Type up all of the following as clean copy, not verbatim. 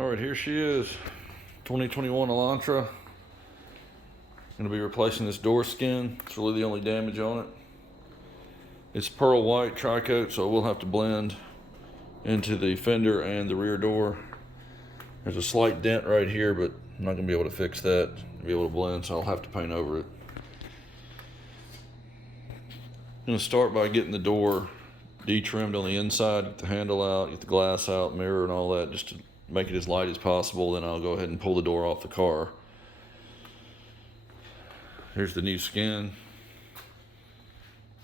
All right, here she is, 2021 Elantra. Gonna be replacing this door skin. It's really the only damage on it. It's pearl white tri-coat, so it will have to blend into the fender and the rear door. There's a slight dent right here, but I'm not gonna be able to fix that, be able to blend, so I'll have to paint over it. I'm gonna start by getting the door de-trimmed on the inside, get the handle out, get the glass out, mirror and all that, just to make it as light as possible. Then I'll go ahead and pull the door off the car. Here's the new skin.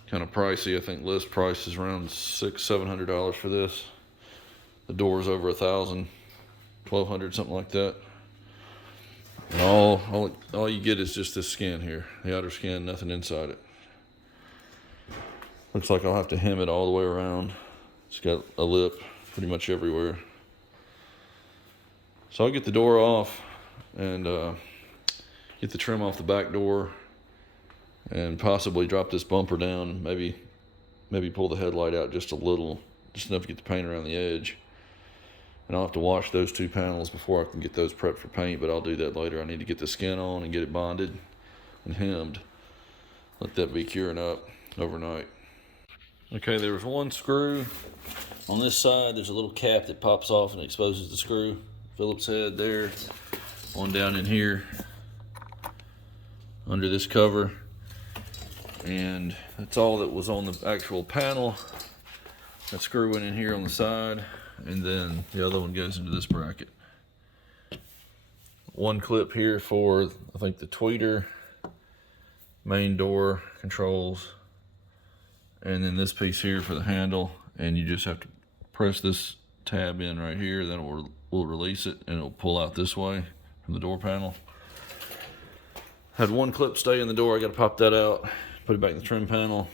Kind of pricey. I think list price is around $600-700 for this. The door is over $1,000, $1,200, something like that. And all you get is just this skin here, the outer skin, nothing inside it. Looks like I'll have to hem it all the way around. It's got a lip pretty much everywhere. So I'll get the door off and get the trim off the back door and possibly drop this bumper down, maybe pull the headlight out just a little, just enough to get the paint around the edge. And I'll have to wash those two panels before I can get those prepped for paint, but I'll do that later. I need to get the skin on and get it bonded and hemmed. Let that be curing up overnight. Okay, there was one screw on this side. There's a little cap that pops off and exposes the screw. Phillips head there, one down in here under this cover, and that's all that was on the actual panel. That screw went in here on the side, and then the other one goes into this bracket. One clip here for, I think, the tweeter, main door controls, and then this piece here for the handle, and you just have to press this tab in right here, then we'll release it and it'll pull out this way from the door panel. Had one clip stay in the door. I got to pop that out, put it back in the trim panel,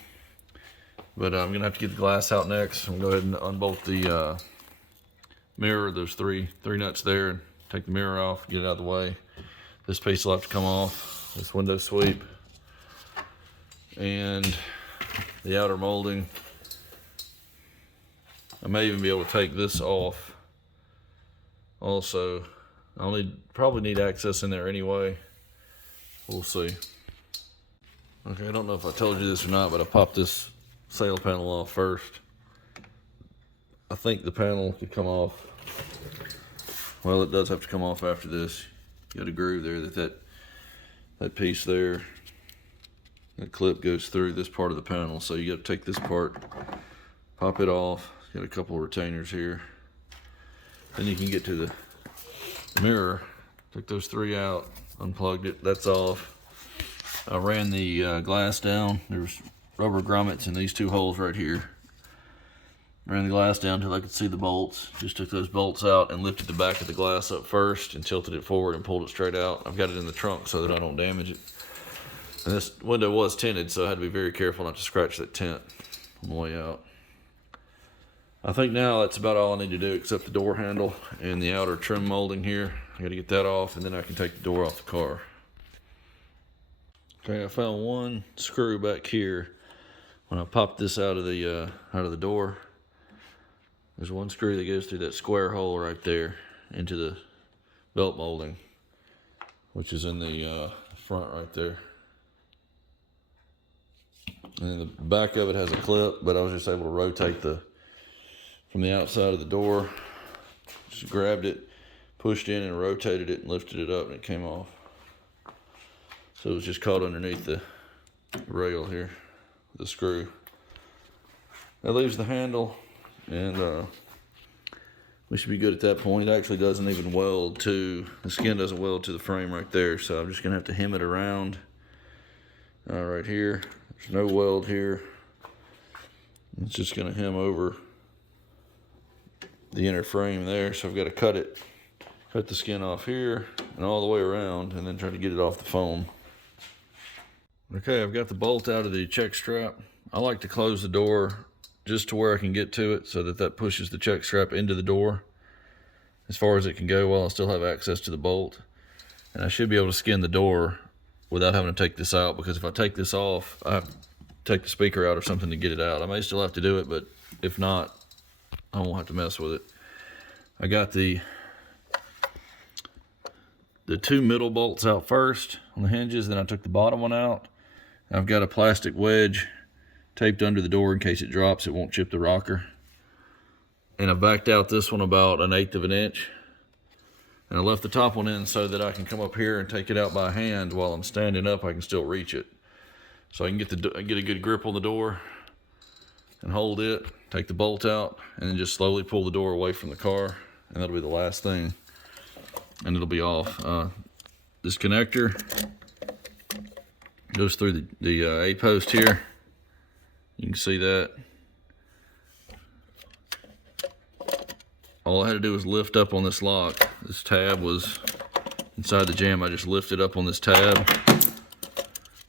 but I'm gonna have to get the glass out next. I'm gonna go ahead and unbolt the mirror. There's three nuts there, and take the mirror off, get it out of the way. This piece will have to come off, this window sweep, and the outer molding. I may even be able to take this off also. I'll probably need access in there anyway. We'll see. Okay, I don't know if I told you this or not, but I popped this sail panel off first. I think the panel could come off. Well, it does have to come off after this. You got a groove there that piece there. That clip goes through this part of the panel, so you got to take this part, pop it off. Got a couple of retainers here. Then you can get to the mirror. Took those three out, unplugged it. That's off. I ran the glass down. There's rubber grommets in these two holes right here. Ran the glass down until I could see the bolts. Just took those bolts out and lifted the back of the glass up first and tilted it forward and pulled it straight out. I've got it in the trunk so that I don't damage it. And this window was tinted, so I had to be very careful not to scratch that tint on the way out. I think now that's about all I need to do except the door handle and the outer trim molding here. I gotta get that off, and then I can take the door off the car. Okay, I found one screw back here. When I popped this out of the door, there's one screw that goes through that square hole right there into the belt molding, which is in the front right there. And then the back of it has a clip, but I was just able to rotate from the outside of the door. Just grabbed it, pushed in and rotated it and lifted it up, and it came off. So it was just caught underneath the rail here, the screw. That leaves the handle, and we should be good at that point. It actually doesn't even weld to, the skin doesn't weld to the frame right there, so I'm just gonna have to hem it around right here. There's no weld here. It's just gonna hem over the inner frame there, so I've got to cut the skin off here and all the way around, and then try to get it off the foam. Okay, I've got the bolt out of the check strap. I like to close the door just to where I can get to it, so that pushes the check strap into the door as far as it can go while I still have access to the bolt. And I should be able to skin the door without having to take this out, because if I take this off, I have to take the speaker out or something to get it out. I may still have to do it, but if not, I won't have to mess with it. I got the the two middle bolts out first on the hinges, then I took the bottom one out. I've got a plastic wedge taped under the door in case it drops, it won't chip the rocker. And I backed out this one about 1/8 of an inch. And I left the top one in so that I can come up here and take it out by hand. While I'm standing up, I can still reach it. So I can get a good grip on the door and hold it, take the bolt out, and then just slowly pull the door away from the car. And that'll be the last thing. And it'll be off. This connector goes through the A-post here. You can see that. All I had to do was lift up on this lock. This tab was inside the jamb. I just lifted up on this tab.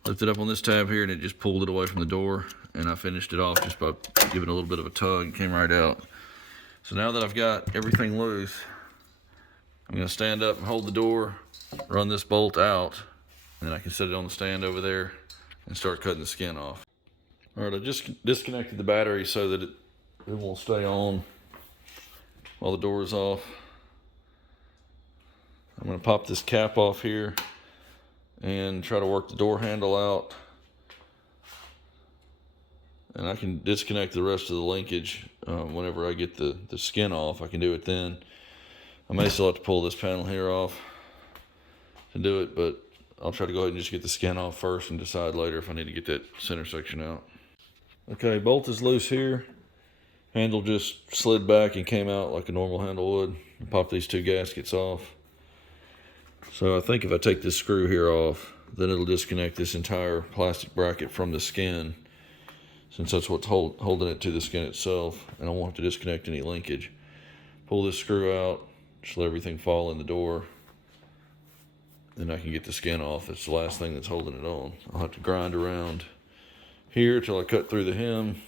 Lifted up on this tab here, and it just pulled it away from the door. And I finished it off just by giving a little bit of a tug. It came right out. So now that I've got everything loose, I'm going to stand up and hold the door, run this bolt out, and then I can set it on the stand over there and start cutting the skin off. All right, I just disconnected the battery so that it won't stay on while the door is off. I'm going to pop this cap off here and try to work the door handle out. And I can disconnect the rest of the linkage whenever I get the skin off. I can do it then. I may still have to pull this panel here off to do it, but I'll try to go ahead and just get the skin off first and decide later if I need to get that center section out. Okay, bolt is loose here. Handle just slid back and came out like a normal handle would. Pop these two gaskets off. So I think if I take this screw here off, then it'll disconnect this entire plastic bracket from the skin, since that's what's holding it to the skin itself, and I won't have to disconnect any linkage. Pull this screw out, just let everything fall in the door, then I can get the skin off. It's the last thing that's holding it on. I'll have to grind around here till I cut through the hem,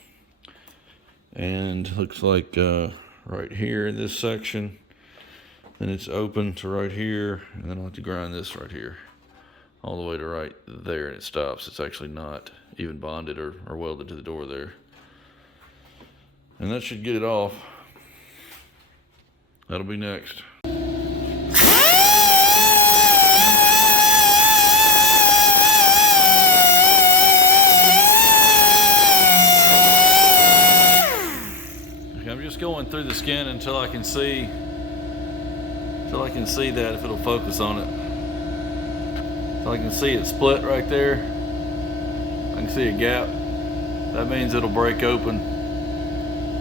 and looks like right here in this section, then it's open to right here, and then I'll have to grind this right here all the way to right there, and it stops. It's actually not even bonded or welded to the door there, and that should get it off. That'll be next. I'm just going through the skin until I can see that, if it'll focus on it. So I can see it split right there. I can see a gap. That means it'll break open.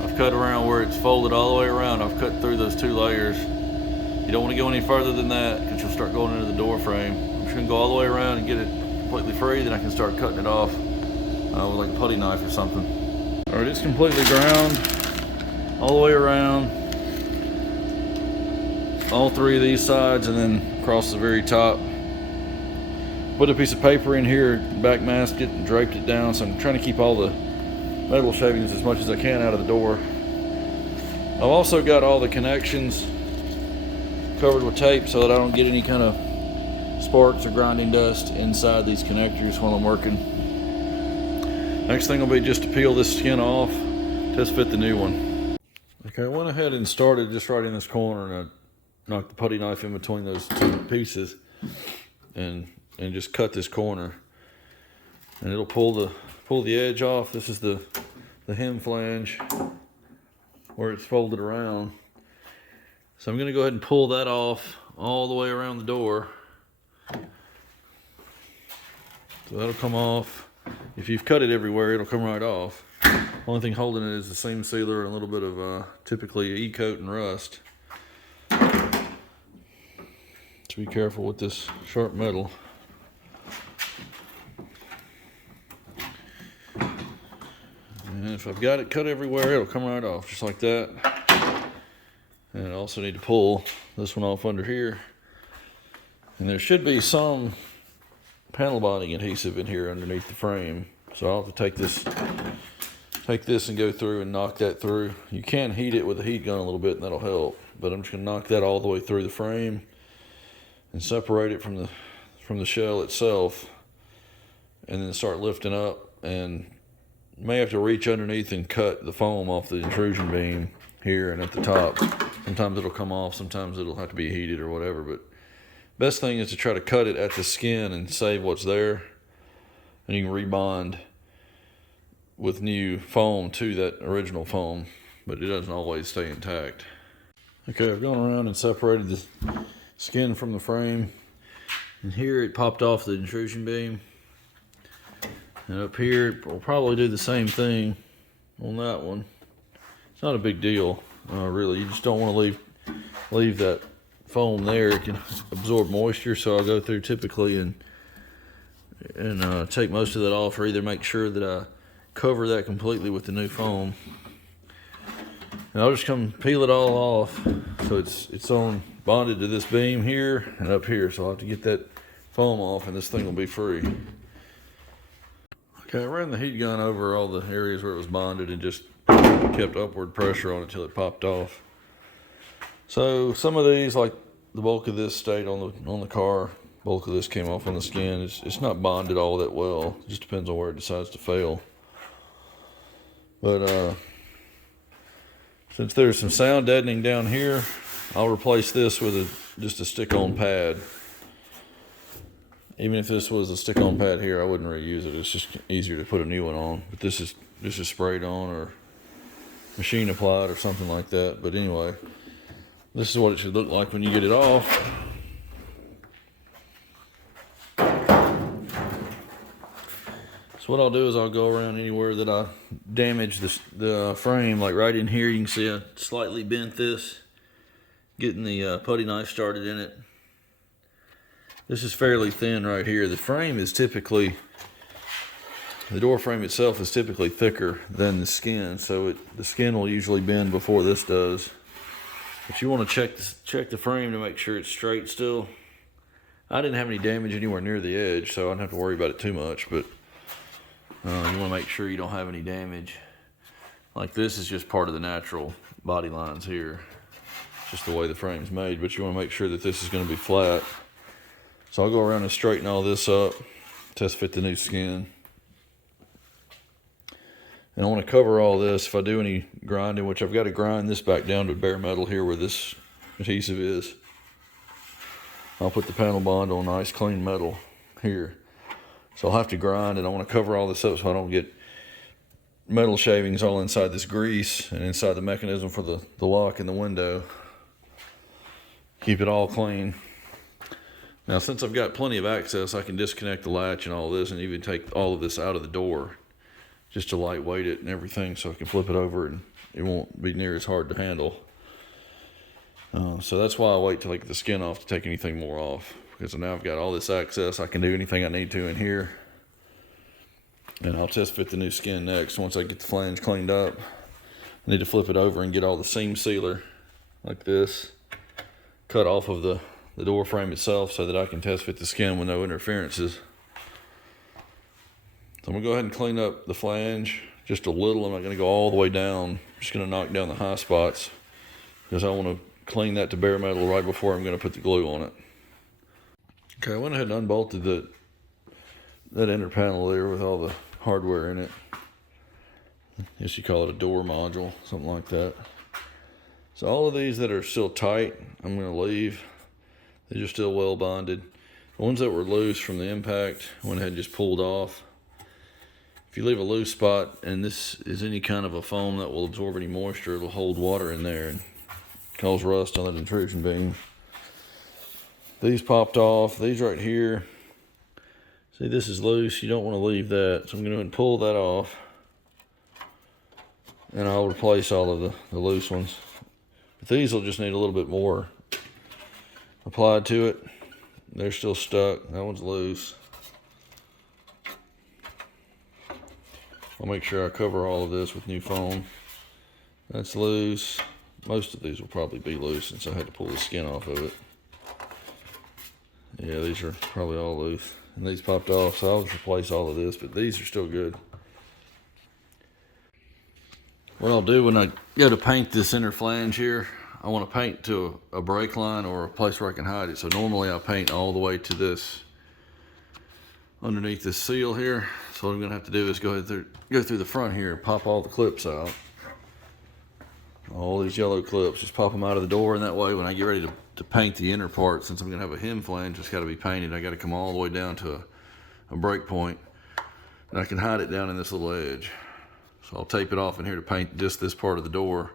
I've cut around where it's folded all the way around. I've cut through those two layers. You don't want to go any further than that because you'll start going into the door frame. I'm just going to go all the way around and get it completely free, then I can start cutting it off with like a putty knife or something. All right, it's completely ground all the way around, all three of these sides, and then across the very top. Put a piece of paper in here, back masked it, and draped it down. So I'm trying to keep all the metal shavings as much as I can out of the door. I've also got all the connections covered with tape so that I don't get any kind of sparks or grinding dust inside these connectors while I'm working. Next thing will be just to peel this skin off, test fit the new one. Okay, I went ahead and started just right in this corner, and I knocked the putty knife in between those two pieces and just cut this corner, and it'll pull the edge off. This is the hem flange where it's folded around. So I'm going to go ahead and pull that off all the way around the door. So that'll come off. If you've cut it everywhere, it'll come right off. Only thing holding it is the seam sealer and a little bit of typically E-coat and rust. So be careful with this sharp metal. And if I've got it cut everywhere, it'll come right off, just like that. And I also need to pull this one off under here. And there should be some panel bonding adhesive in here underneath the frame. So I'll have to take this and go through and knock that through. You can heat it with a heat gun a little bit, and that'll help. But I'm just gonna knock that all the way through the frame and separate it from the shell itself, and then start lifting up, and may have to reach underneath and cut the foam off the intrusion beam here and at the top. Sometimes it'll come off, sometimes it'll have to be heated or whatever, but Best thing is to try to cut it at the skin and save what's there, and you can rebond with new foam to that original foam, but it doesn't always stay intact. Okay, I've gone around and separated the skin from the frame, and here it popped off the intrusion beam, and up here we'll probably do the same thing on that one. It's not a big deal, really. You just don't want to leave that foam there. It can absorb moisture, so I'll go through typically and take most of that off, or either make sure that I cover that completely with the new foam. And I'll just come peel it all off, so it's on bonded to this beam here and up here. So I'll have to get that foam off, and this thing will be free. Okay, I ran the heat gun over all the areas where it was bonded and just kept upward pressure on it till it popped off. So some of these, like the bulk of this, stayed on the car. Bulk of this came off on the skin. It's not bonded all that well. It just depends on where it decides to fail. But since there's some sound deadening down here, I'll replace this with just a stick-on pad. Even if this was a stick-on pad here, I wouldn't reuse it. It's just easier to put a new one on. But this is sprayed on or machine applied or something like that. But anyway, this is what it should look like when you get it off. So what I'll do is I'll go around anywhere that I damaged the frame, like right in here. You can see I slightly bent this, getting the putty knife started in it. This is fairly thin right here. The frame is typically, the door frame itself is typically thicker than the skin, so the skin will usually bend before this does. But you want to check the frame to make sure it's straight still. I didn't have any damage anywhere near the edge, so I don't have to worry about it too much, but you want to make sure you don't have any damage. Like this is just part of the natural body lines here. It's just the way the frame's made, but you want to make sure that this is going to be flat. So I'll go around and straighten all this up, test fit the new skin. And I want to cover all this. If I do any grinding, which I've got to grind this back down to bare metal here where this adhesive is, I'll put the panel bond on nice clean metal here. So I'll have to grind, and I want to cover all this up so I don't get metal shavings all inside this grease and inside the mechanism for the lock in the window. Keep it all clean. Now, since I've got plenty of access, I can disconnect the latch and all this, and even take all of this out of the door just to lightweight it and everything, so I can flip it over and it won't be near as hard to handle. So that's why I wait till I get the skin off to take anything more off, because now I've got all this access. I can do anything I need to in here, and I'll test fit the new skin next. Once I get the flange cleaned up, I need to flip it over and get all the seam sealer like this cut off of the door frame itself, so that I can test fit the skin with no interferences. So I'm gonna go ahead and clean up the flange just a little. I'm not gonna go all the way down. I'm just gonna knock down the high spots, because I want to clean that to bare metal right before I'm gonna put the glue on it. Okay, I went ahead and unbolted that inner panel there with all the hardware in it. I guess you call it a door module, something like that. So all of these that are still tight, I'm gonna leave. These are still well bonded. The ones that were loose from the impact, I went ahead and just pulled off. If you leave a loose spot, and this is any kind of a foam that will absorb any moisture, it'll hold water in there and cause rust on that intrusion beam. These popped off. These right here, see, this is loose. You don't want to leave that, so I'm going to pull that off, and I'll replace all of the loose ones. But these will just need a little bit more applied to it. They're still stuck. That one's loose. I'll make sure I cover all of this with new foam. That's loose. Most of these will probably be loose since I had to pull the skin off of it. Yeah, these are probably all loose. And these popped off, so I'll just replace all of this, but these are still good. What I'll do when I go to paint this inner flange here, I want to paint to a brake line or a place where I can hide it. So normally I paint all the way to this, underneath this seal here. So what I'm going to have to do is go through the front here and pop all the clips out. All these yellow clips, just pop them out of the door, and that way when I get ready to to paint the inner part, since I'm gonna have a hem flange, it's gotta be painted. I gotta come all the way down to a break point, and I can hide it down in this little edge. So I'll tape it off in here to paint just this part of the door,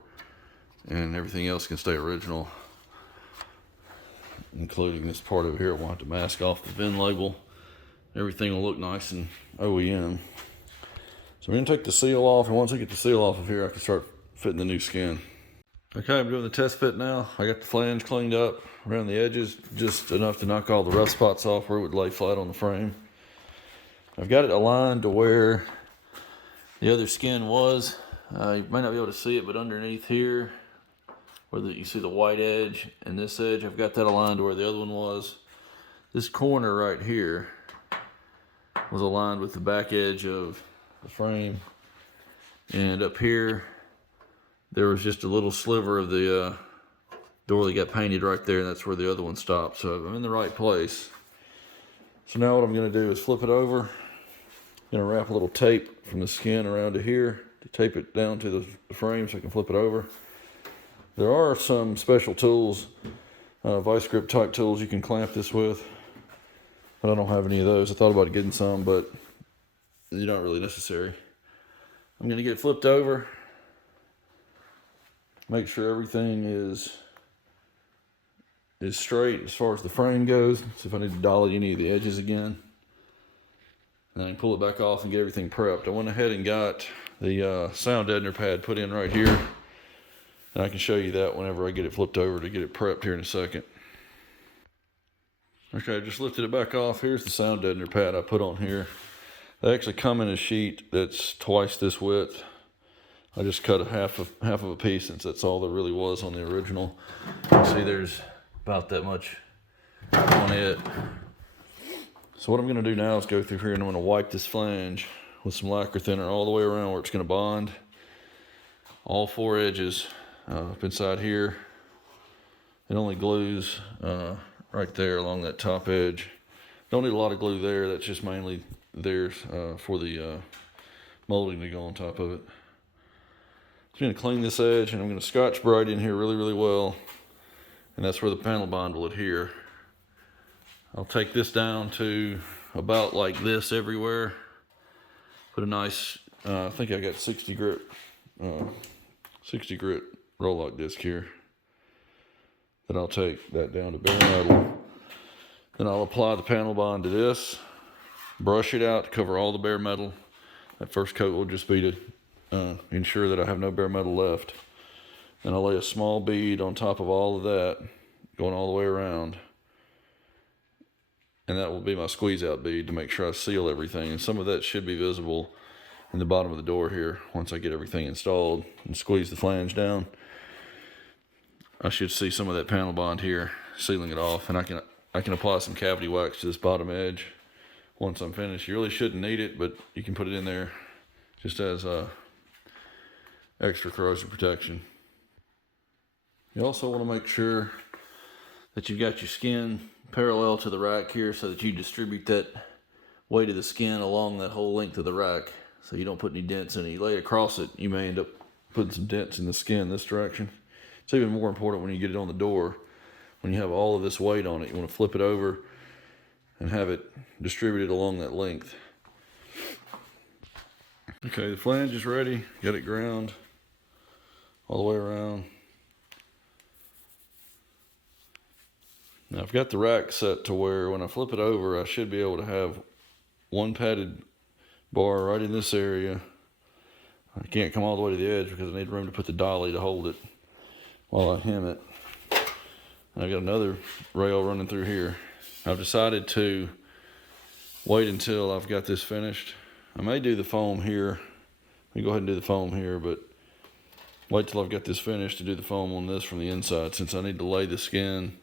and everything else can stay original, including this part over here. I want to mask off the VIN label. Everything will look nice and OEM. So we're gonna take the seal off, and once I get the seal off of here, I can start fitting the new skin. Okay, I'm doing the test fit now. I got the flange cleaned up around the edges, just enough to knock all the rough spots off where it would lay flat on the frame. I've got it aligned to where the other skin was. You might not be able to see it, but underneath here, where you see the white edge and this edge, I've got that aligned to where the other one was. This corner right here was aligned with the back edge of the frame. And up here, there was just a little sliver of the door that got painted right there, and that's where the other one stopped. So I'm in the right place. So now what I'm gonna do is flip it over. I'm gonna wrap a little tape from the skin around to here to tape it down to the frame so I can flip it over. There are some special tools, vice grip type tools you can clamp this with, but I don't have any of those. I thought about getting some, but they're not really necessary. I'm gonna get it flipped over, make sure everything is straight as far as the frame goes. See if I need to dolly any of the edges again. And I can pull it back off and get everything prepped. I went ahead and got the sound deadener pad put in right here. And I can show you that whenever I get it flipped over to get it prepped here in a second. Okay, I just lifted it back off. Here's the sound deadener pad I put on here. They actually come in a sheet that's twice this width. I just cut a half of a piece, since that's all there really was on the original. You see there's about that much on it. So what I'm gonna do now is go through here and I'm gonna wipe this flange with some lacquer thinner all the way around where it's gonna bond. All four edges up inside here. It only glues right there along that top edge. Don't need a lot of glue there. That's just mainly there for the molding to go on top of it. So I'm going to clean this edge, and I'm going to Scotch Brite in here really, really well. And that's where the panel bond will adhere. I'll take this down to about like this everywhere. Put a nice, I think I got 60 grit roll lock disc here. Then I'll take that down to bare metal. Then I'll apply the panel bond to this, brush it out to cover all the bare metal. That first coat will just be to ensure that I have no bare metal left. And I'll lay a small bead on top of all of that, going all the way around. And that will be my squeeze out bead to make sure I seal everything. And some of that should be visible in the bottom of the door here once I get everything installed and squeeze the flange down. I should see some of that panel bond here sealing it off, and I can apply some cavity wax to this bottom edge once I'm finished. You really shouldn't need it, but you can put it in there just as extra corrosion protection. You also want to make sure that you've got your skin parallel to the rack here so that you distribute that weight of the skin along that whole length of the rack, so you don't put any dents in it. You lay it across it, you may end up putting some dents in the skin this direction. It's even more important when you get it on the door. When you have all of this weight on it, you want to flip it over and have it distributed along that length. Okay, the flange is ready. Got it ground all the way around. Now I've got the rack set to where when I flip it over, I should be able to have one padded bar right in this area. I can't come all the way to the edge because I need room to put the dolly to hold it while I hem it. And I've got another rail running through here. I've decided to wait until I've got this finished. I may do the foam here. Let me go ahead and do the foam here, but wait till I've got this finished to do the foam on this from the inside, since I need to lay the skin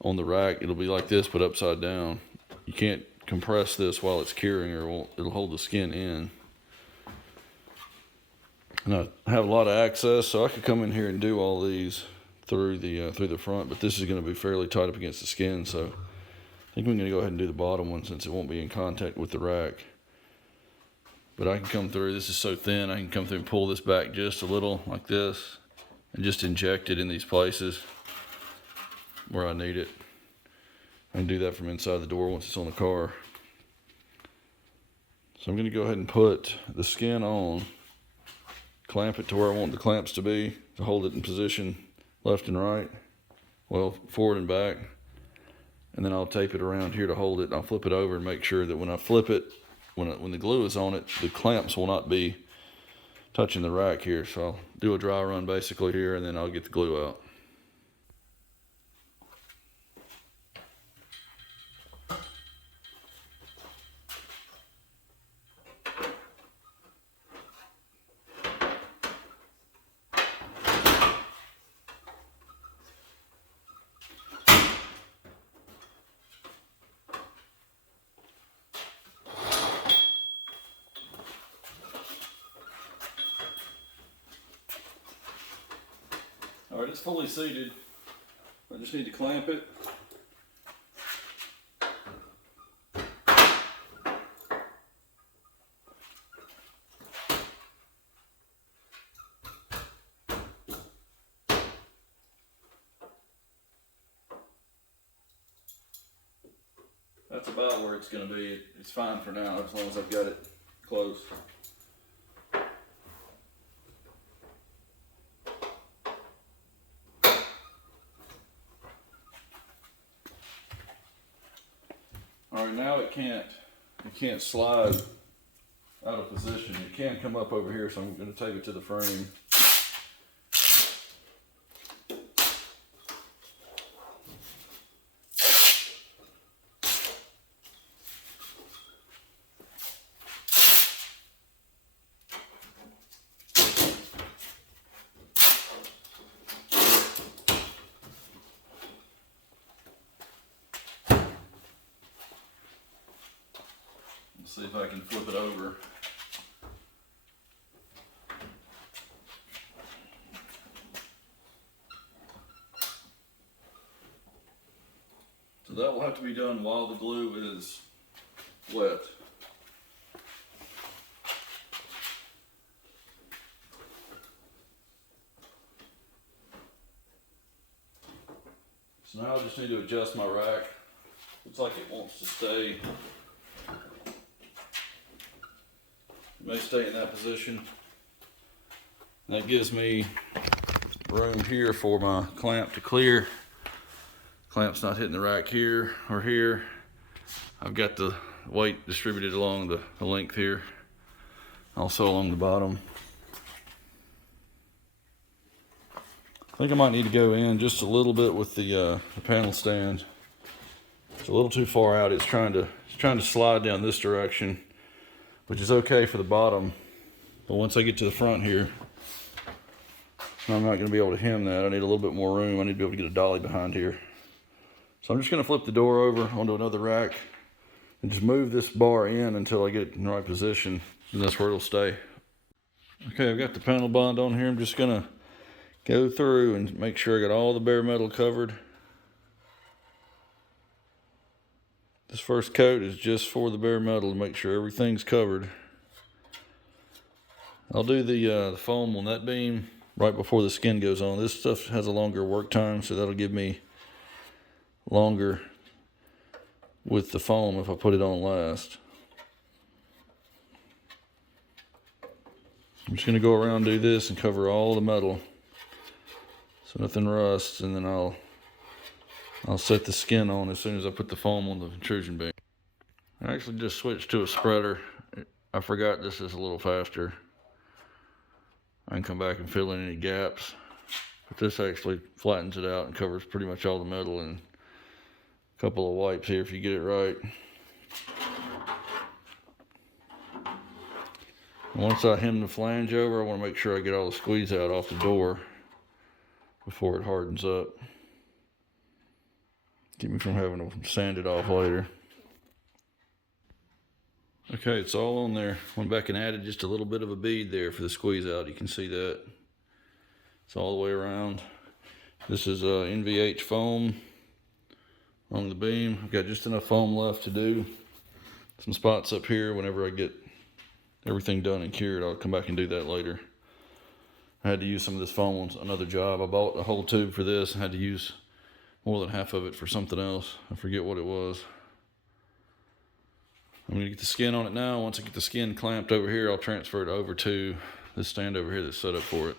on the rack. It'll be like this, but upside down. You can't compress this while it's curing, or it'll hold the skin in. And I have a lot of access, so I could come in here and do all these through the front, but this is going to be fairly tight up against the skin, so I think I'm going to go ahead and do the bottom one since it won't be in contact with the rack. But I can come through, this is so thin, I can come through and pull this back just a little like this and just inject it in these places. where I need it. I can do that from inside the door once it's on the car. So I'm going to go ahead and put the skin on, clamp it to where I want the clamps to be, to hold it in position left and right, well, forward and back. And then I'll tape it around here to hold it. And I'll flip it over and make sure that when I flip it, when the glue is on it, the clamps will not be touching the rack here. So I'll do a dry run basically here, and then I'll get the glue out. All right, it's fully seated. I just need to clamp it. That's about where it's going to be. It's fine for now, as long as I've got it close. All right, now it can't slide out of position. It can come up over here, so I'm going to take it to the frame. See if I can flip it over. So that will have to be done while the glue is wet. So now I just need to adjust my rack. Looks like it wants to stay. It may stay in that position. That gives me room here for my clamp to clear. Clamp's not hitting the rack here or here. I've got the weight distributed along the length here, also along the bottom. I think I might need to go in just a little bit with the panel stand. It's a little too far out. It's trying to slide down this direction, which is okay for the bottom, but once I get to the front here, I'm not going to be able to hem that. I need a little bit more room. I need to be able to get a dolly behind here. So I'm just going to flip the door over onto another rack and just move this bar in until I get it in the right position, and that's where it'll stay. Okay, I've got the panel bond on here. I'm just going to go through and make sure I got all the bare metal covered. This first coat is just for the bare metal to make sure everything's covered. I'll do the foam on that beam right before the skin goes on. This stuff has a longer work time, so that'll give me longer with the foam if I put it on last. I'm just going to go around and do this and cover all the metal so nothing rusts, and then I'll set the skin on as soon as I put the foam on the intrusion beam. I actually just switched to a spreader. I forgot this is a little faster. I can come back and fill in any gaps, but this actually flattens it out and covers pretty much all the metal, and a couple of wipes here if you get it right. And once I hem the flange over, I want to make sure I get all the squeeze out off the door before it hardens up. Keep me from having to sand it off later. Okay, it's all on there. Went back and added just a little bit of a bead there for the squeeze out. You can see that. It's all the way around. This is NVH foam on the beam. I've got just enough foam left to do some spots up here. Whenever I get everything done and cured, I'll come back and do that later. I had to use some of this foam on another job. I bought a whole tube for this. I had to use more than half of it for something else. I forget what it was. I'm gonna get the skin on it now. Once I get the skin clamped over here, I'll transfer it over to this stand over here that's set up for it.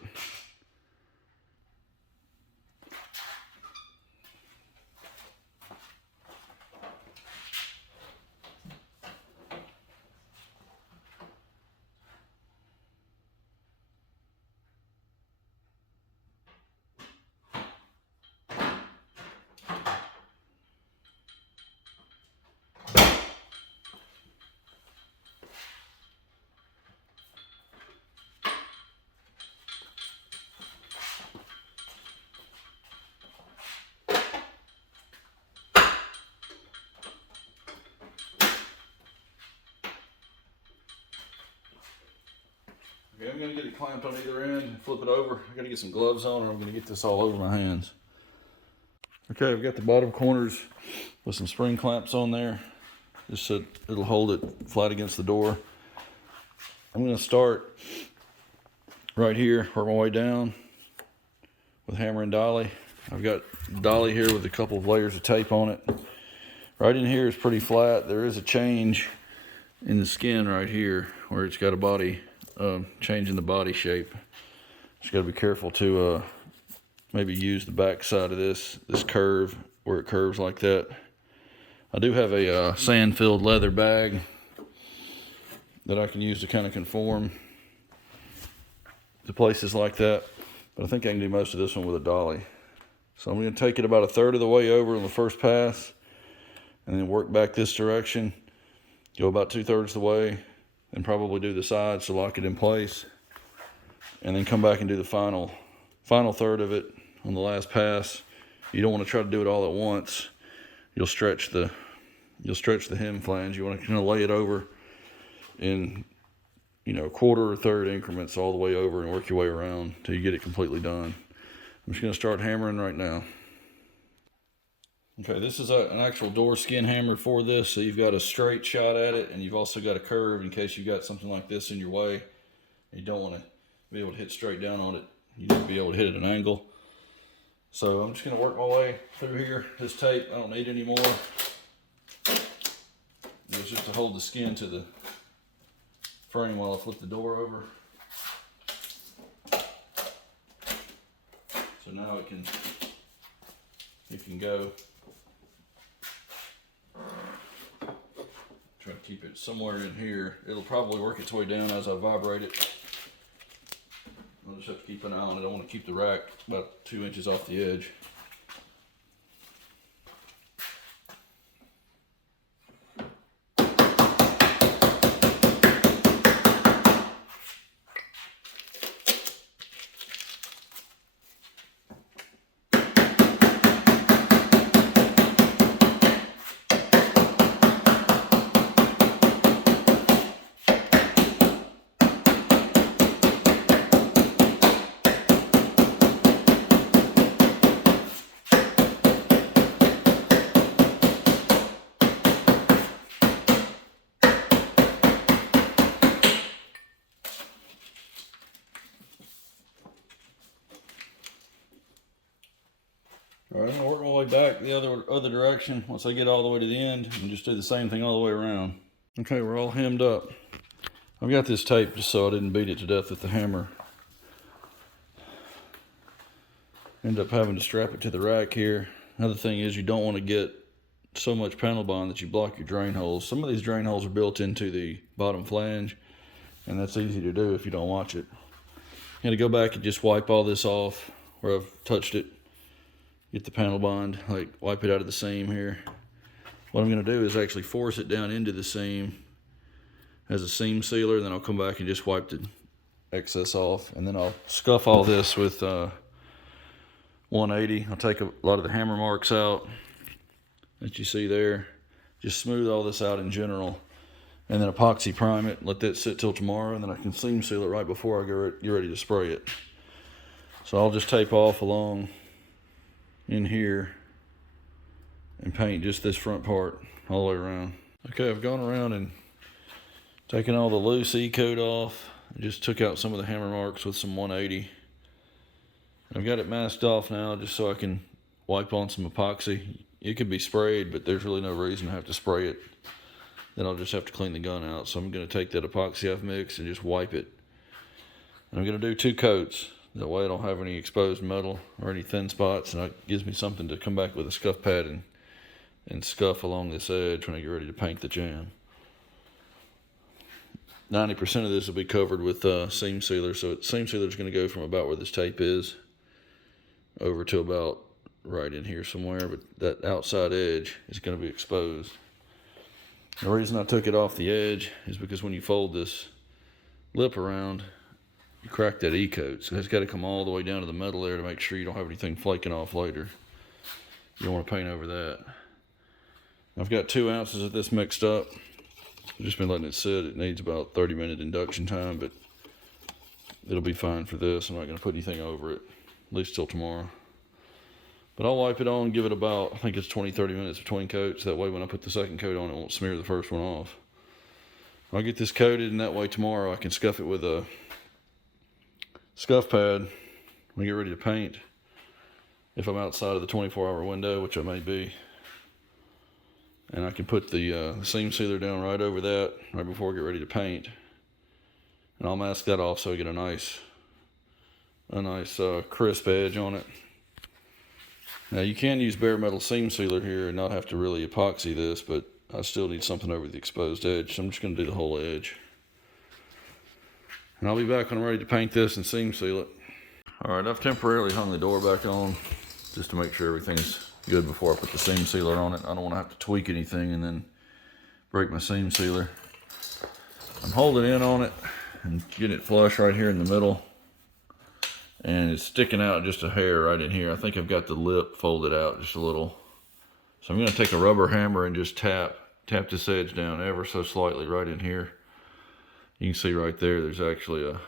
Okay, I'm gonna get it clamped on either end and flip it over. I gotta get some gloves on or I'm gonna get this all over my hands. Okay, I've got the bottom corners with some spring clamps on there, just so it'll hold it flat against the door. I'm gonna start right here, work my way down with hammer and dolly. I've got dolly here with a couple of layers of tape on it. Right in here is pretty flat. There is a change in the skin right here where it's got a body, change in the body shape. Just got to be careful to maybe use the back side of this curve where it curves like that. I do have a sand-filled leather bag that I can use to kind of conform to places like that, but I think I can do most of this one with a dolly. So I'm going to take it about 1/3 of the way over on the first pass and then work back this direction, go about 2/3 the way, and probably do the sides to lock it in place, and then come back and do the final 1/3 of it on the last pass. You don't want to try to do it all at once. You'll stretch the hem flange. You want to kind of lay it over in, you know, 1/4 or 1/3 increments all the way over and work your way around till you get it completely done. I'm just going to start hammering right now. Okay, this is an actual door skin hammer for this, so you've got a straight shot at it, and you've also got a curve in case you've got something like this in your way. You don't want to be able to hit straight down on it. You need to be able to hit at an angle. So I'm just going to work my way through here. This tape, I don't need any more. It's just to hold the skin to the frame while I flip the door over. So now it can go. Try to keep it somewhere in here. It'll probably work its way down as I vibrate it. I'll just have to keep an eye on it. I want to keep the rack about 2 inches off the edge. All right, I'm gonna work my way back the other direction once I get all the way to the end and just do the same thing all the way around. Okay, we're all hemmed up. I've got this tape just so I didn't beat it to death with the hammer. End up having to strap it to the rack here. Another thing is you don't want to get so much panel bond that you block your drain holes. Some of these drain holes are built into the bottom flange, and that's easy to do if you don't watch it. I'm gonna go back and just wipe all this off where I've touched it. Get the panel bond, like wipe it out of the seam here. What I'm gonna do is actually force it down into the seam as a seam sealer, then I'll come back and just wipe the excess off, and then I'll scuff all this with 180. I'll take a lot of the hammer marks out that you see there. Just smooth all this out in general, and then epoxy prime it, let that sit till tomorrow, and then I can seam seal it right before I get ready to spray it. So I'll just tape off along in here and paint just this front part all the way around. Okay, I've gone around and taken all the loose E-coat off. I just took out some of the hammer marks with some 180. I've got it masked off now just so I can wipe on some epoxy. It could be sprayed, but there's really no reason to have to spray it. Then I'll just have to clean the gun out. So I'm going to take that epoxy I've mixed and just wipe it. And I'm going to do 2 coats. That way I don't have any exposed metal or any thin spots, and it gives me something to come back with a scuff pad and scuff along this edge when I get ready to paint the jamb. 90% of this will be covered with seam sealer. So seam sealer is going to go from about where this tape is over to about right in here somewhere, but that outside edge is going to be exposed. The reason I took it off the edge is because when you fold this lip around, you crack that E-coat. So it's got to come all the way down to the metal there to make sure you don't have anything flaking off later. You don't want to paint over that. I've got 2 ounces of this mixed up. I've just been letting it sit. It needs about 30-minute induction time, but it'll be fine for this. I'm not going to put anything over it, at least till tomorrow. But I'll wipe it on, give it about, I think it's 20-30 minutes between coats. That way when I put the second coat on, it won't smear the first one off. I'll get this coated, and that way tomorrow I can scuff it with a scuff pad when I get ready to paint. If I'm outside of the 24-hour window, which I may be. And I can put the seam sealer down right over that, right before I get ready to paint. And I'll mask that off so I get a nice crisp edge on it. Now you can use bare metal seam sealer here and not have to really epoxy this, but I still need something over the exposed edge, so I'm just going to do the whole edge. And I'll be back when I'm ready to paint this and seam seal it. Alright, I've temporarily hung the door back on just to make sure everything's good before I put the seam sealer on it. I don't want to have to tweak anything and then break my seam sealer. I'm holding in on it and getting it flush right here in the middle. And it's sticking out just a hair right in here. I think I've got the lip folded out just a little. So I'm going to take a rubber hammer and just tap this edge down ever so slightly right in here. You can see right there, there's actually a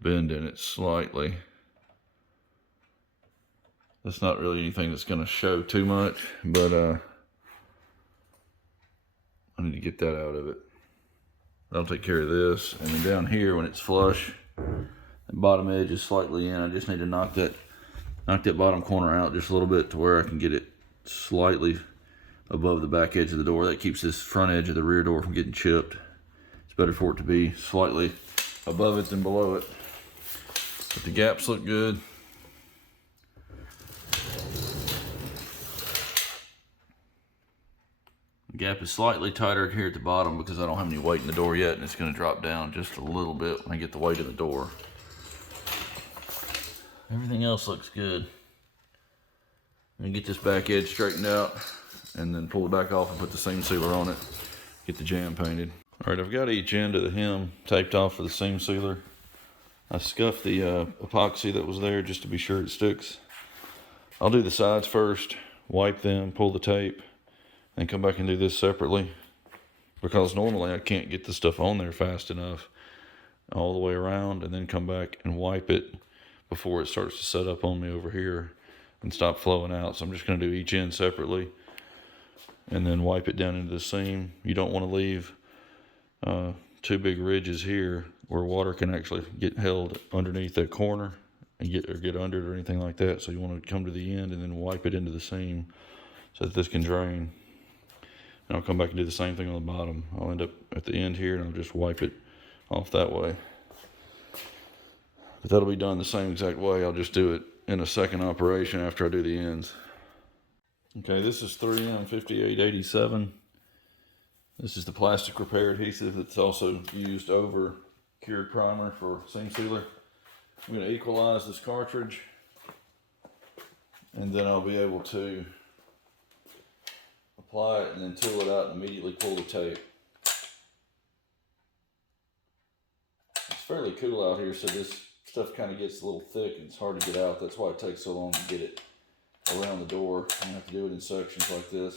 bend in it slightly. That's not really anything that's going to show too much, but I need to get that out of it. I'll take care of this. And then down here, when it's flush, the bottom edge is slightly in. I just need to knock that bottom corner out just a little bit to where I can get it slightly above the back edge of the door. That keeps this front edge of the rear door from getting chipped. It's better for it to be slightly above it than below it. But the gaps look good. The gap is slightly tighter here at the bottom because I don't have any weight in the door yet, and it's going to drop down just a little bit when I get the weight in the door. Everything else looks good. I'm going to get this back edge straightened out and then pull it back off and put the seam sealer on it. Get the jamb painted. Alright, I've got each end of the hem taped off for the seam sealer. I scuffed the epoxy that was there just to be sure it sticks. I'll do the sides first, wipe them, pull the tape, and come back and do this separately. Because normally I can't get the stuff on there fast enough all the way around and then come back and wipe it before it starts to set up on me over here and stop flowing out. So I'm just going to do each end separately and then wipe it down into the seam. You don't want to leave 2 big ridges here where water can actually get held underneath that corner and get under it or anything like that. So you want to come to the end and then wipe it into the seam so that this can drain. And I'll come back and do the same thing on the bottom. I'll end up at the end here and I'll just wipe it off that way. But that'll be done the same exact way. I'll just do it in a second operation after I do the ends. Okay, this is 3M5887. This is the plastic repair adhesive that's also used over cured primer for seam sealer. I'm going to equalize this cartridge and then I'll be able to apply it and then tool it out and immediately pull the tape. It's fairly cool out here, so this stuff kind of gets a little thick and it's hard to get out. That's why it takes so long to get it around the door. I have to do it in sections like this.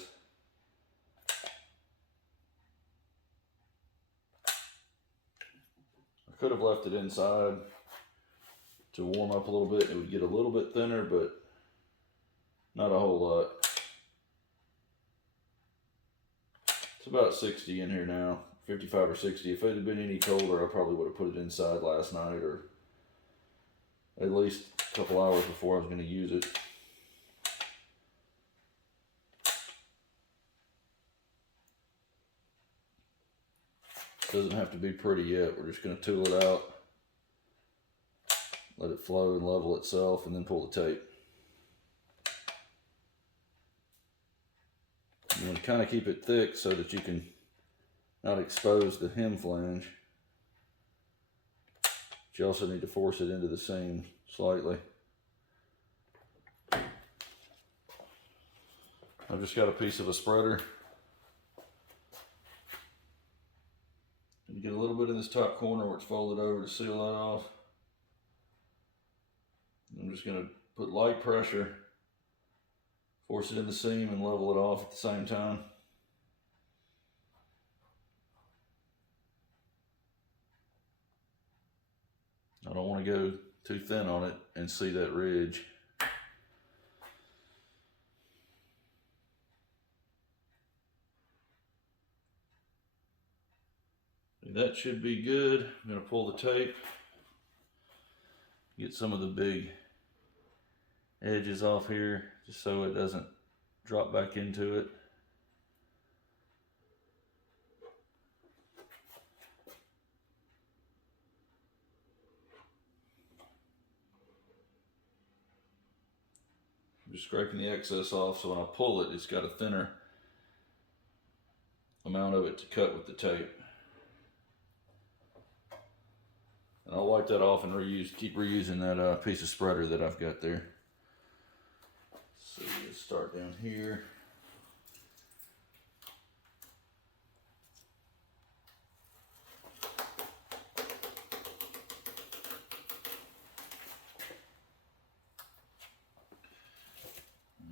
I could have left it inside to warm up a little bit. It would get a little bit thinner, but not a whole lot. It's about 60 in here now, 55 or 60. If it had been any colder, I probably would have put it inside last night or at least a couple hours before I was going to use it. Doesn't have to be pretty yet. We're just going to tool it out, let it flow and level itself, and then pull the tape. You want to kind of keep it thick so that you can not expose the hem flange. But you also need to force it into the seam slightly. I've just got a piece of a spreader. And get a little bit in this top corner where it's folded over to seal that off. I'm just going to put light pressure, force it in the seam, and level it off at the same time. I don't want to go too thin on it and see that ridge. That should be good. I'm going to pull the tape, get some of the big edges off here just so it doesn't drop back into it. I'm just scraping the excess off so when I pull it, it's got a thinner amount of it to cut with the tape. And I'll wipe that off and keep reusing that piece of spreader that I've got there. So let's start down here.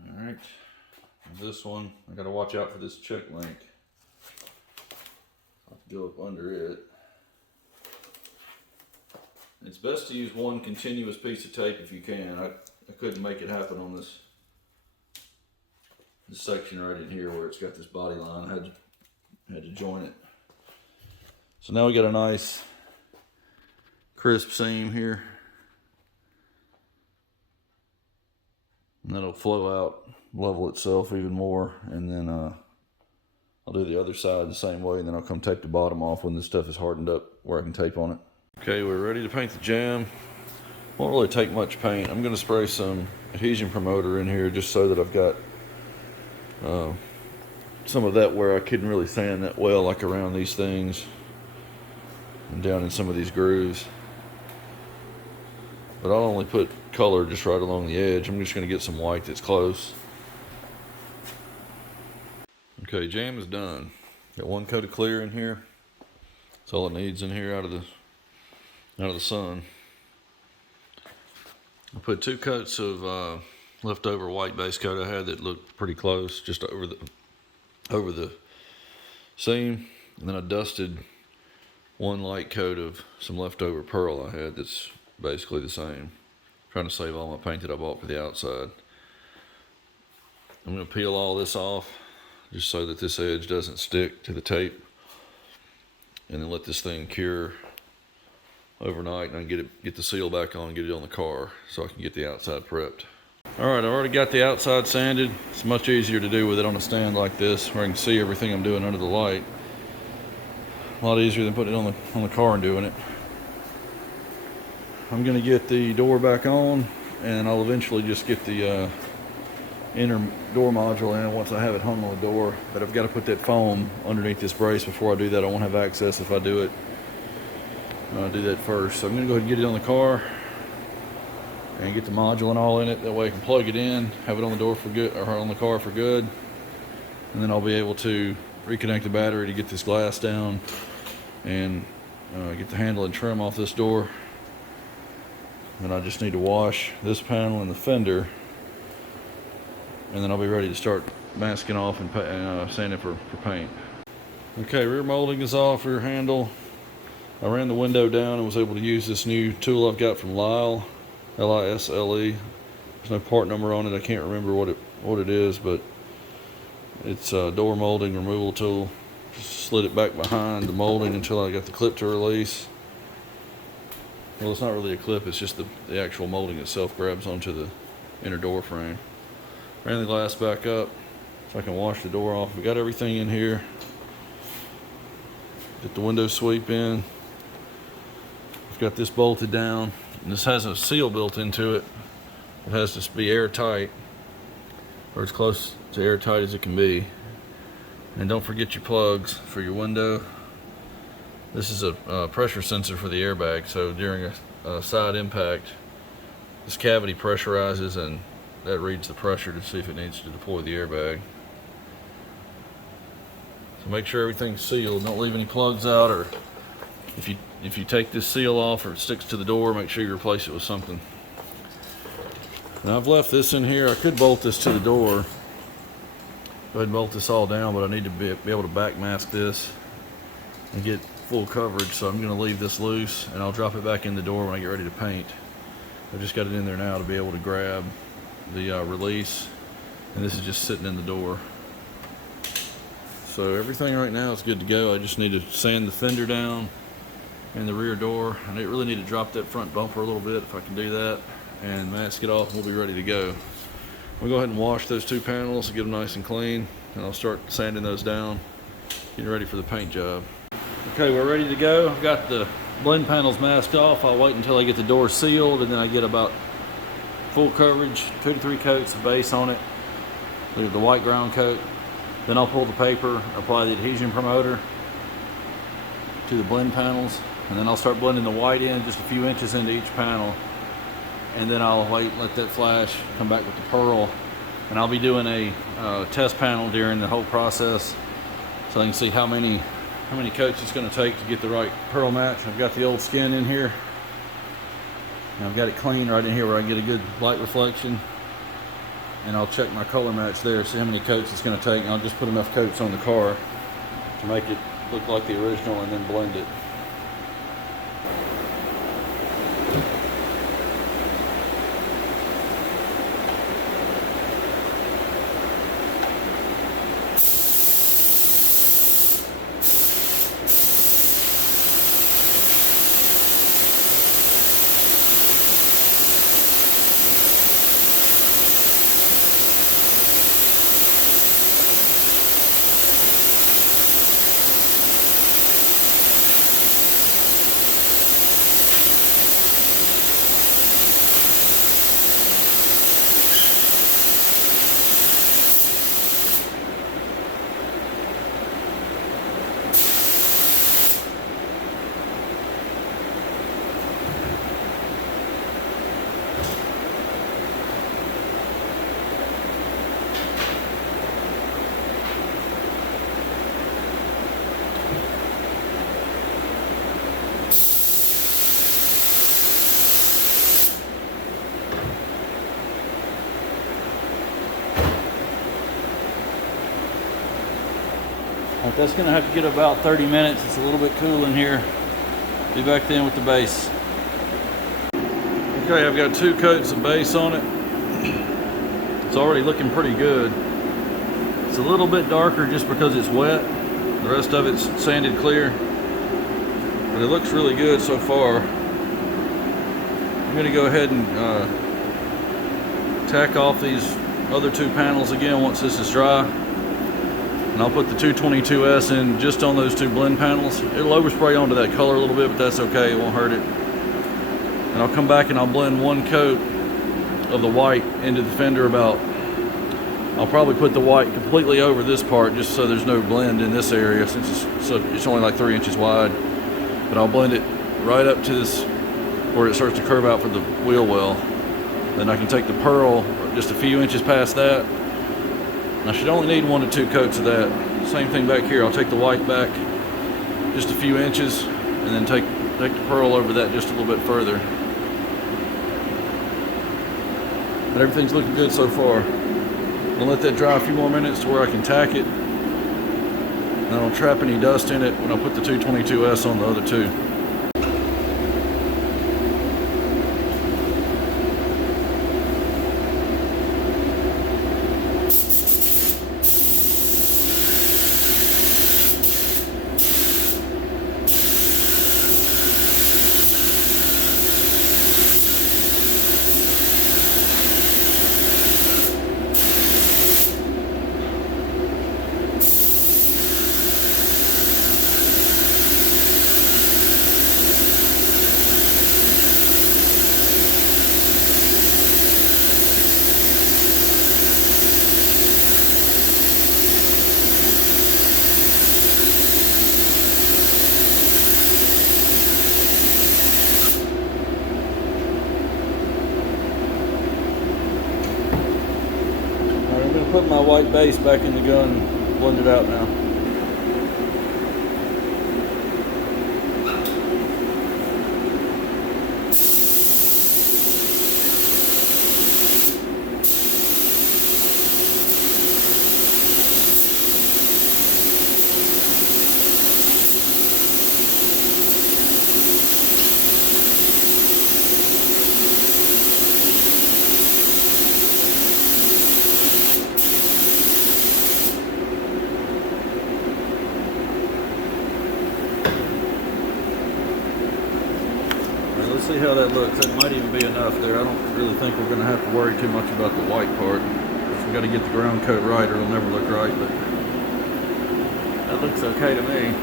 All right, this one, I gotta watch out for this check link. I'll have to go up under it. It's best to use one continuous piece of tape if you can. I couldn't make it happen on this section right in here where it's got this body line. I had to join it. So now we got a nice crisp seam here. And that'll flow out, level itself even more, and then I'll do the other side the same way, and then I'll come tape the bottom off when this stuff is hardened up where I can tape on it. Okay, we're ready to paint the jamb. Won't really take much paint. I'm going to spray some adhesion promoter in here just so that I've got some of that where I couldn't really sand that well, like around these things and down in some of these grooves. But I'll only put color just right along the edge. I'm just going to get some white that's close. Okay, jamb is done. Got one coat of clear in here. That's all it needs in here out of the sun. I put 2 coats of leftover white base coat I had that looked pretty close, just over the seam, and then I dusted 1 light coat of some leftover pearl I had that's basically the same. Trying to save all my paint that I bought for the outside. I'm going to peel all this off just so that this edge doesn't stick to the tape, and then let this thing cure overnight, and I can get the seal back on and get it on the car so I can get the outside prepped. Alright, I've already got the outside sanded. It's much easier to do with it on a stand like this where I can see everything I'm doing under the light. A lot easier than putting it on the car and doing it. I'm going to get the door back on, and I'll eventually just get the inner door module in once I have it hung on the door. But I've got to put that foam underneath this brace before I do that. I won't have access if I do it. I'll do that first. So I'm going to go ahead and get it on the car and get the module and all in it. That way I can plug it in, have it on the door for good, or on the car for good. And then I'll be able to reconnect the battery to get this glass down and get the handle and trim off this door. And I just need to wash this panel and the fender, and then I'll be ready to start masking off and sanding for paint. Okay, rear molding is off, rear handle. I ran the window down and was able to use this new tool I've got from Lyle, L-I-S-L-E. There's no part number on it. I can't remember what it is, but it's a door molding removal tool. Just slid it back behind the molding until I got the clip to release. Well, it's not really a clip, it's just the actual molding itself grabs onto the inner door frame. Ran the glass back up so I can wash the door off. We got everything in here. Get the window sweep in. I've got this bolted down, and this has a seal built into it. It has to be airtight, or as close to airtight as it can be. And don't forget your plugs for your window. This is a pressure sensor for the airbag, so during a side impact, this cavity pressurizes and that reads the pressure to see if it needs to deploy the airbag. So make sure everything's sealed. Don't leave any plugs out, or if you take this seal off or it sticks to the door, make sure you replace it with something. Now I've left this in here. I could bolt this to the door. Go ahead and bolt this all down, but I need to be able to back mask this and get full coverage, so I'm going to leave this loose and I'll drop it back in the door when I get ready to paint. I've just got it in there now to be able to grab the release, and this is just sitting in the door. So everything right now is good to go. I just need to sand the fender down and the rear door. I really need to drop that front bumper a little bit if I can do that, and mask it off, and we'll be ready to go. We'll go ahead and wash those two panels and get them nice and clean, and I'll start sanding those down, getting ready for the paint job. Okay, we're ready to go. I've got the blend panels masked off. I'll wait until I get the door sealed, and then I get about full coverage, 2 to 3 coats of base on it, the white ground coat. Then I'll pull the paper, apply the adhesion promoter to the blend panels, and then I'll start blending the white in just a few inches into each panel. And then I'll wait and let that flash, come back with the pearl, and I'll be doing a test panel during the whole process so I can see how many coats it's going to take to get the right pearl match. I've got the old skin in here, and I've got it clean right in here where I get a good light reflection, and I'll check my color match there, see how many coats it's going to take, and I'll just put enough coats on the car to make it look like the original and then blend it. That's going to have to get about 30 minutes. It's a little bit cool in here. Be back then with the base. Okay, I've got 2 coats of base on it. It's already looking pretty good. It's a little bit darker just because it's wet. The rest of it's sanded clear. But it looks really good so far. I'm going to go ahead and tack off these other 2 panels again once this is dry. And I'll put the 222S in just on those 2 blend panels. It'll overspray onto that color a little bit, but that's okay, it won't hurt it. And I'll come back and I'll blend 1 coat of the white into the fender I'll probably put the white completely over this part just so there's no blend in this area, since it's only like 3 inches wide. But I'll blend it right up to this where it starts to curve out for the wheel well. Then I can take the pearl just a few inches past that. I should only need 1 to 2 coats of that. Same thing back here. I'll take the white back just a few inches and then take the pearl over that just a little bit further. But everything's looking good so far. I'll let that dry a few more minutes to where I can tack it. And I don't trap any dust in it when I put the 222S on the other 2. my white base back in the gun and blend it out now. Let's see how that looks. That might even be enough there. I don't really think we're going to have to worry too much about the white part. We've got to get the ground coat right or it'll never look right, but that looks okay to me.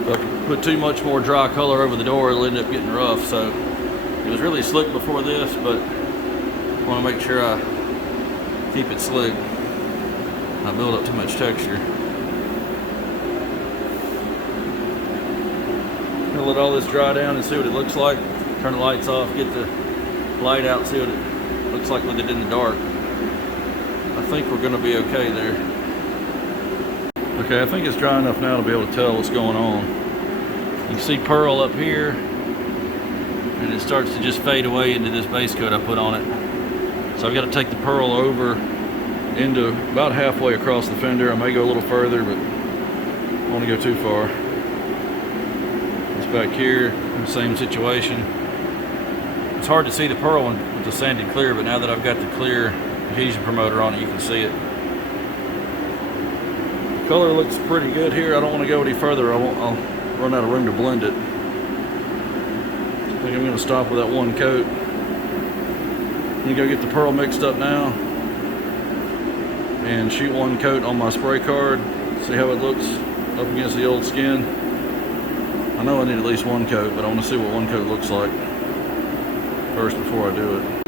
If I put too much more dry color over the door, it'll end up getting rough. So it was really slick before this, but I want to make sure I keep it slick. I build up too much texture. Gonna let all this dry down and see what it looks like. Turn the lights off, get the light out, see what it looks like with it in the dark. I think we're gonna be okay there. Okay, I think it's dry enough now to be able to tell what's going on. You can see pearl up here, and it starts to just fade away into this base coat I put on it. So I've got to take the pearl over into about halfway across the fender. I may go a little further, but I don't want to go too far. It's back here, in the same situation. It's hard to see the pearl with the sanded clear, but now that I've got the clear adhesion promoter on it, you can see it. The color looks pretty good here. I don't want to go any further. I'll run out of room to blend it. I think I'm going to stop with that one coat. I'm gonna go get the pearl mixed up now and shoot one coat on my spray card, see how it looks up against the old skin. I know I need at least one coat, but I want to see what one coat looks like first before I do it.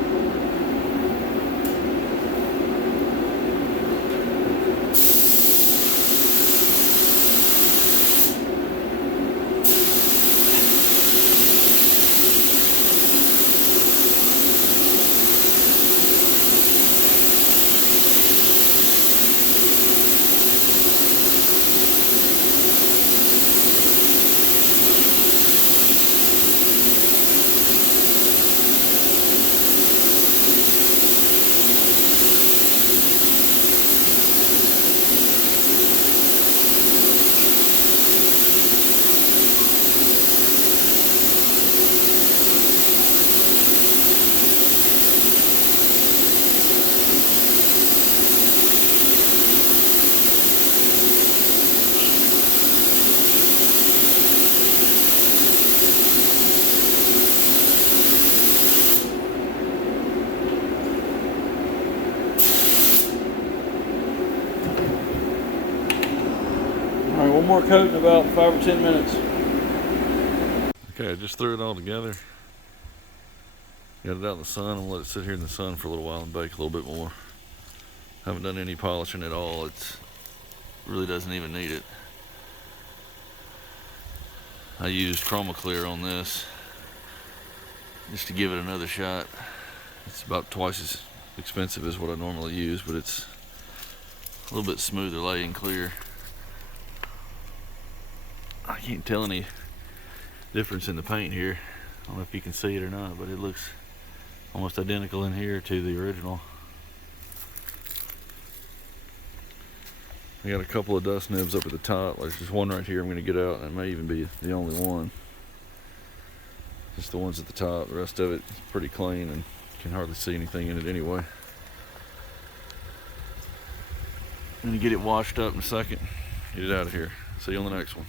All right, one more coat in about 5 or 10 minutes. Okay, I just threw it all together. Got it out in the sun and let it sit here in the sun for a little while and bake a little bit more. Haven't done any polishing at all. It really doesn't even need it. I used chroma clear on this just to give it another shot. It's about twice as expensive as what I normally use, but it's a little bit smoother laying clear. I can't tell any difference in the paint here. I don't know if you can see it or not, but it looks almost identical in here to the original. I got a couple of dust nibs up at the top. There's just one right here I'm going to get out, and it may even be the only one. Just the ones at the top. The rest of it is pretty clean and you can hardly see anything in it anyway. I'm going to get it washed up in a second. Get it out of here. See you on the next one.